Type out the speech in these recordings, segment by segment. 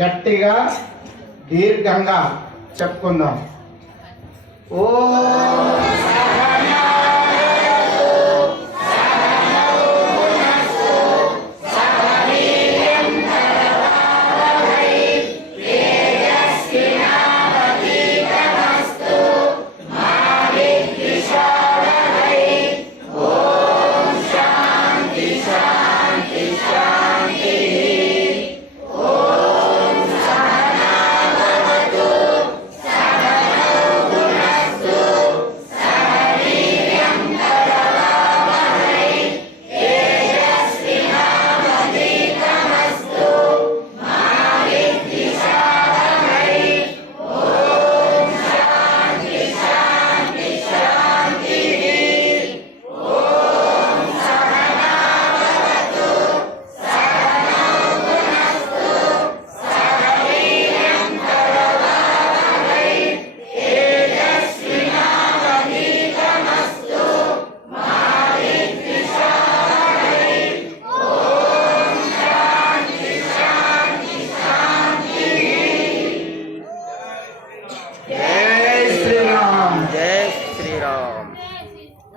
గట్టిగా దీర్ఘంగా చెప్పుకుందాం. ఓ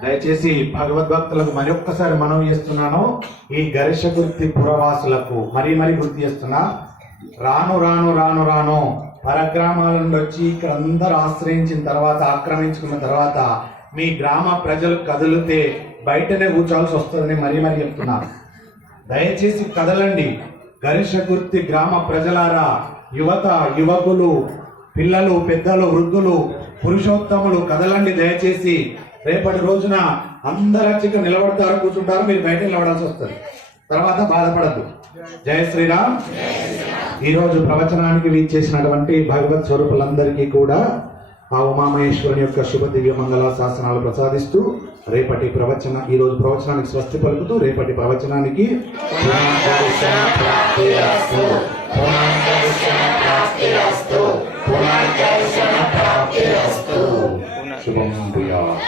దయచేసి భగవద్భక్తులకు మరొక్కసారి మనం చేస్తున్నాను. ఈ గరిష గుర్తి పురవాసులకు మరీ మరీ గుర్తు చేస్తున్నా. రాను రాను రాను రాను. పరగ్రామాల నుండి వచ్చి ఇక్కడ అందరూ ఆశ్రయించిన తర్వాత ఆక్రమించుకున్న తర్వాత మీ గ్రామ ప్రజలు కదిలితే బయటనే కూర్చోవాల్సి వస్తుందని మరీ మరీ చెప్తున్నా. దయచేసి కదలండి. గరిష గుర్తి గ్రామ ప్రజలారా యువత యువకులు పిల్లలు పెద్దలు వృద్ధులు పురుషోత్తములు కదలండి దయచేసి. రేపటి రోజున అందరు వచ్చి నిలబడతారు కూర్చుంటారు మీరు బయట నిలబడాల్సి వస్తుంది. తర్వాత బాధపడద్దు. జయ శ్రీరామ్. ఈరోజు రోజు ప్రవచనానికి వీచేసినటువంటి భగవత్ స్వరూపులందరికీ కూడా ఆ ఉమామహేశ్వరుని యొక్క శుభ దివ్య మంగళ శాసనాలు ప్రసాదిస్తూ రేపటి ప్రవచన ఈ రోజు ప్రవచనానికి స్వస్తి పలుకుతూ రేపటి ప్రవచనానికి శుభం భూయాత్.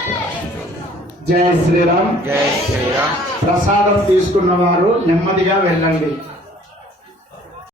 జై శ్రీరామ్ జై శ్రీరామ్ ప్రసాదం తీసుకున్న వారు నెమ్మదిగా వెళ్ళండి